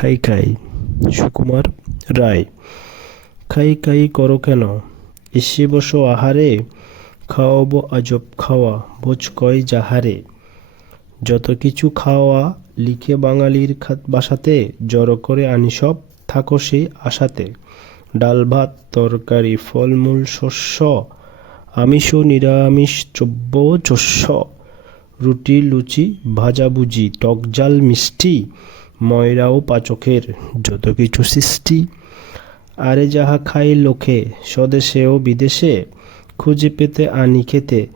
খাই খাই, সুকুমার রায়। খাই খাই করো কেন? এসে বসো আহারে, খাওয়াবো আজব খাওয়া, বোঝ কয় যাহারে। যত কিছু খাওয়া লিখে বাঙালির খাত বাসাতে, জড়ো করে আনি সব, থাকো সেই আশাতে। ডাল ভাত, তরকারি, ফলমূল, শস্য, আমিষ ও নিরামিষ, চব্য চস্য। রুটি, লুচি, ভাজাভুজি, টক জাল, মিষ্টি ময়রা ও পাচকের যত কিছু সৃষ্টি, আরে যাহা খাই লোকে স্বদেশে ও বিদেশে, খুঁজে পেতে আনি খেতে।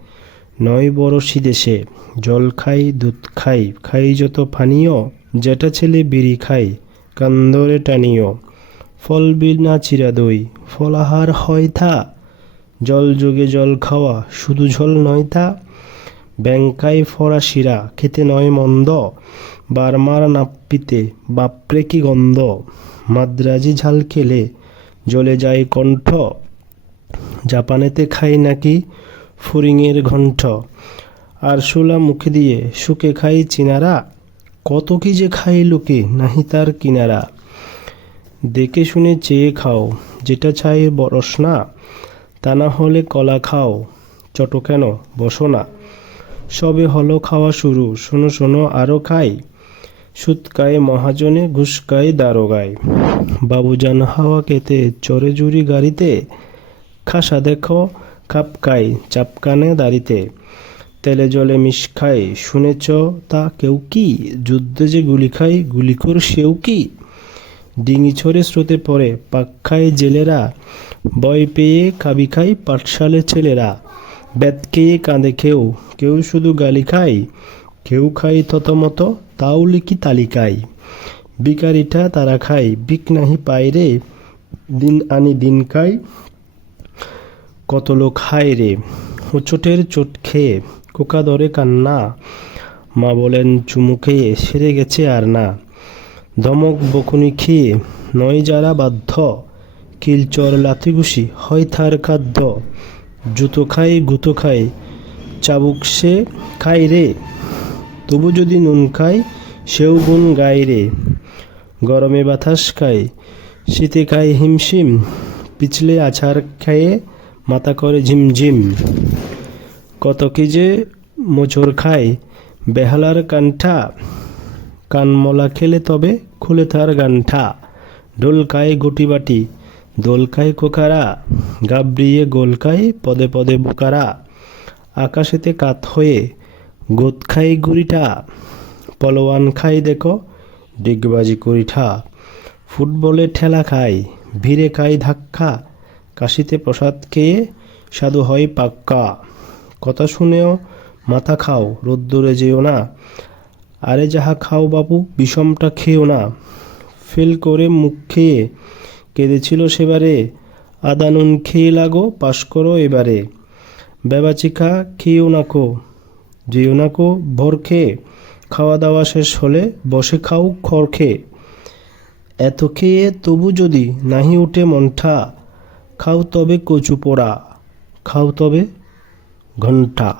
নয় বড় দেশে জল খাই, দুধ খাই খাই যত পানীয়, যেটা ছেলে বিড়ি খাই কান্দরে টানিও। ফল বিনা চিরা দই ফলাহার হয় থা। জল যোগে জল খাওয়া শুধু ঝোল নয় তা ব্যাংকাই ফরাসিরা খেতে নয় মন্দ, বারমার নাপ্পিতে বাপরে কি গন্ধ, মাদ্রাজি ঝাল খেলে জ্বলে যায় কণ্ঠ, জাপানেতে খাই নাকি ফড়িংয়ের ঘণ্ট আর শোলা মুখে দিয়ে শুকে খাই চিনারা, কত কি যে খাই লোকে নাহি তার কিনারা। দেখে শুনে চেয়ে খাও, যেটা চাই বরস না, তা না হলে কলা খাও, চট কেন বসো না। সবে হলো খাওয়া শুরু। শোনো শোনো আরও খাই। সুতকায় মহাজনে, ঘুষকায় দারোগায়। বাবুজান হাওয়া কেতে, চরে জুরি গাড়িতে। খাসা দেখো কাপকাই চাপকানে দাড়িতে। তেলে জলে মিশ খাই, শুনেছ তা কেউ কি? যুদ্ধে যে গুলি খাই, গুলি কর সেও কি? ডিঙি ছড়ে স্রোতে পড়ে, পাক খায় জেলেরা। বয় পেয়ে খাবি খায় পাঠশালে ছেলেরা। বেত কাঁদে কেউ কেউ শুধু গালি খায়, কেউ খাই ততমত তাও লিখি তালিকায় বিকারিটা তারা খায় বিক নাহি পায় রে, দিন আনি দিন খাই কত লোক হায় রে, হোঁচটের চোট খেয়ে কোকা দরে কান্না। মা বলেন, চুমু খেয়ে সেরে গেছে আর না। ধমক বকুনি খেয়ে, নয় যারা বাধ্য, কিলচর লাথিঘুষি হয় তার খাদ্য। জুতো খাই, গুতো খাই। চাবুক সে খাই রে। তবু যদি নুন খাই, সেও গুণ গাই রে। গরমে বাতাস খাই, শীতে খাই হিমশিম। পিছলে আছার খেয়ে মাথা করে ঝিমঝিম। কত কি যে মোচড় খায় বেহালার কান্ঠা। কানমলা খেলে তবে খুলে তার গান্ঠা। ঢোল খায় গুটি গুটিবাটি। দোলকায় কোকারা গাবড়িয়ে গোলকায় পদে পদে বোকারা, আকাশেতে কাত হয়ে গোদ খাই গুড়িটা পলোয়ান খাই দেখো, ডিগবাজি করিঠা, ফুটবলে ঠেলা খাই, ভিড়ে খাই ধাক্কা, কাশিতে প্রসাদ খেয়ে সাধু হয় পাক্কা। কথা শুনেও মাথা খাও, রোদ্দুরে যেও না, আরে যাহা খাও বাবু বিষমটা খেও না। ফেল করে মুখ খেয়ে কেঁদেছিল সেবারে আদা নুন খেয়ে লাগো, পাশ করো এবারে। বেবাচিকা খেয়েও নাকো, যেও না কো ভর খেয়ে। খাওয়া দাওয়া শেষ হলে বসে খাও, খড় খেয়ে। এত খেয়ে তবু যদি নাহি উঠে মনঠা, খাও তবে কচু পোড়া, খাও তবে ঘণ্টা